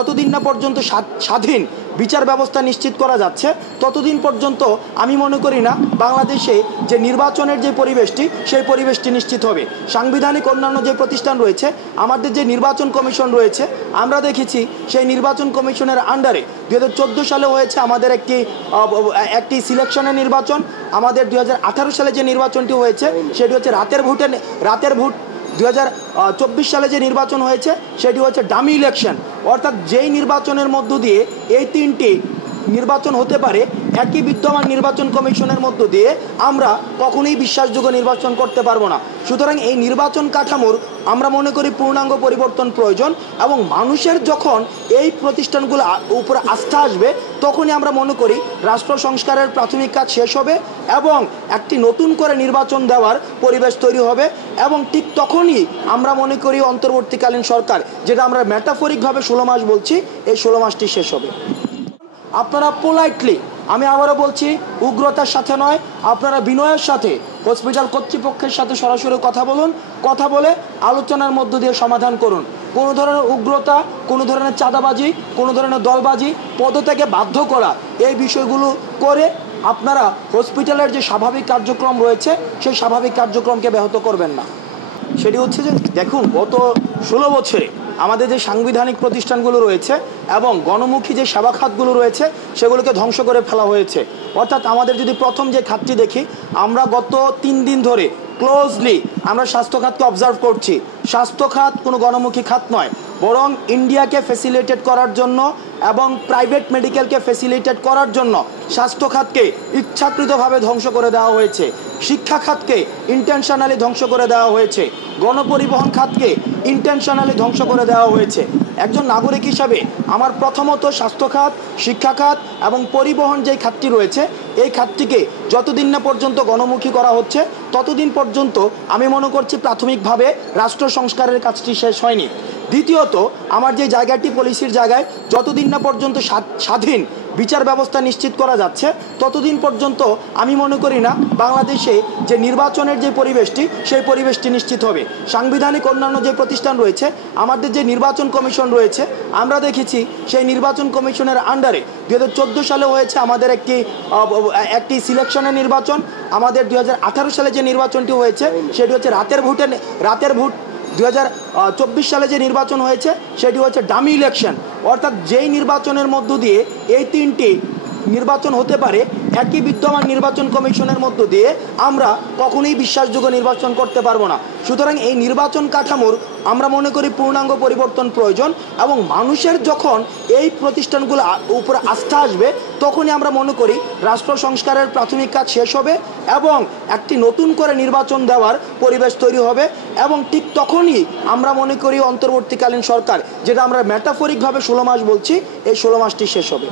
যতদিন না পর্যন্ত স্বাধীন বিচার ব্যবস্থা নিশ্চিত করা যাচ্ছে ততদিন পর্যন্ত আমি মনে করি না বাংলাদেশে যে নির্বাচনের যে পরিবেশটি সেই পরিবেশটি নিশ্চিত হবে। সাংবিধানিক অন্যান্য যে প্রতিষ্ঠান রয়েছে, আমাদের যে নির্বাচন কমিশন রয়েছে, আমরা দেখেছি সেই নির্বাচন কমিশনের আন্ডারে 2014 সালে হয়েছে আমাদের একটি সিলেকশনের নির্বাচন। আমাদের 2018 সালে যে নির্বাচনটি হয়েছে সেটি হচ্ছে রাতের ভোট। 2024 সালে যে নির্বাচন হয়েছে সেটি হচ্ছে ডামি ইলেকশন, অর্থাৎ যেই নির্বাচনের মধ্য দিয়ে এই তিনটি নির্বাচন হতে পারে একই বিদ্যমান নির্বাচন কমিশনের মধ্য দিয়ে আমরা কখনোই বিশ্বাসযোগ্য নির্বাচন করতে পারবো না। সুতরাং এই নির্বাচন কাঠামোর আমরা মনে করি পূর্ণাঙ্গ পরিবর্তন প্রয়োজন এবং মানুষের যখন এই প্রতিষ্ঠানগুলো উপর আস্থা আসবে তখনই আমরা মনে করি রাষ্ট্র সংস্কারের প্রাথমিক কাজ শেষ হবে এবং একটি নতুন করে নির্বাচন দেওয়ার পরিবেশ তৈরি হবে এবং ঠিক তখনই আমরা মনে করি অন্তর্বর্তীকালীন সরকার, যেটা আমরা মেটাফরিকভাবে 16 মাস বলছি, এই 16 মাসটি শেষ হবে। আপনারা পোলাইটলি, আমি আবারও বলছি, উগ্রতার সাথে নয়, আপনারা বিনয়ের সাথে হসপিটাল কর্তৃপক্ষের সাথে সরাসরি কথা বলুন, কথা বলে আলোচনার মধ্য দিয়ে সমাধান করুন। কোনো ধরনের উগ্রতা, কোনো ধরনের চাঁদাবাজি, কোনো ধরনের দলবাজি, পদত্যাগে বাধ্য করা, এই বিষয়গুলো করে আপনারা হসপিটালের যে স্বাভাবিক কার্যক্রম রয়েছে সেই স্বাভাবিক কার্যক্রমকে ব্যাহত করবেন না। সেটি হচ্ছে যে দেখুন, গত 16 বছরে আমাদের যে সাংবিধানিক প্রতিষ্ঠানগুলো রয়েছে এবং গণমুখী যে সেবা খাতগুলো রয়েছে সেগুলোকে ধ্বংস করে ফেলা হয়েছে। অর্থাৎ আমাদের যদি প্রথম যে খাতটি দেখি, আমরা গত 3 দিন ধরে ক্লোজলি আমরা স্বাস্থ্য খাতকে অবজার্ভ করছি। স্বাস্থ্য খাত কোনো গণমুখী খাত নয়, বরং ইন্ডিয়াকে ফ্যাসিলিটেট করার জন্য এবং প্রাইভেট মেডিকেলকে ফ্যাসিলিটেট করার জন্য স্বাস্থ্য খাতকে ইচ্ছাকৃতভাবে ধ্বংস করে দেওয়া হয়েছে। শিক্ষা খাতকে ইন্টেনশনালি ধ্বংস করে দেওয়া হয়েছে। গণপরিবহন খাতকে ইন্টেনশনালি ধ্বংস করে দেওয়া হয়েছে। একজন নাগরিক হিসাবে আমার প্রথমত স্বাস্থ্য খাত, শিক্ষা খাত এবং পরিবহন যেই খাতটি রয়েছে এই খাতটিকে যতদিন না পর্যন্ত গণমুখী করা হচ্ছে ততদিন পর্যন্ত আমি মনে করছি প্রাথমিকভাবে রাষ্ট্র সংস্কারের কাজটি শেষ হয়নি। দ্বিতীয়ত, আমার যে জায়গাটি পলিসির জায়গায়, যতদিন না পর্যন্ত স্বাধীন বিচার ব্যবস্থা নিশ্চিত করা যাচ্ছে ততদিন পর্যন্ত আমি মনে করি না বাংলাদেশে যে নির্বাচনের যে পরিবেশটি সেই পরিবেশটি নিশ্চিত হবে। সাংবিধানিক অন্যান্য যে প্রতিষ্ঠান রয়েছে, আমাদের যে নির্বাচন কমিশন রয়েছে, আমরা দেখেছি সেই নির্বাচন কমিশনের আন্ডারে 2014 সালে হয়েছে আমাদের একটি সিলেকশনের নির্বাচন। আমাদের 2018 সালে যে নির্বাচনটি হয়েছে সেটি হচ্ছে রাতের ভোট। 2024 সালে যে নির্বাচন হয়েছে সেটি হচ্ছে ডামি ইলেকশন, অর্থাৎ যেই নির্বাচনের মধ্য দিয়ে এই তিনটি নির্বাচন হতে পারে একই বিদ্যমান নির্বাচন কমিশনের মধ্য দিয়ে আমরা কখনোই বিশ্বাসযোগ্য নির্বাচন করতে পারবো না। সুতরাং এই নির্বাচন কাঠামোর আমরা মনে করি পূর্ণাঙ্গ পরিবর্তন প্রয়োজন এবং মানুষের যখন এই প্রতিষ্ঠানগুলো উপর আস্থা আসবে তখনই আমরা মনে করি রাষ্ট্র সংস্কারের প্রাথমিক কাজ শেষ হবে এবং একটি নতুন করে নির্বাচন দেওয়ার পরিবেশ তৈরি হবে এবং ঠিক তখনই আমরা মনে করি অন্তর্বর্তীকালীন সরকার, যেটা আমরা মেটাফরিকভাবে 16 মাস বলছি, এই 16 মাসটি শেষ হবে।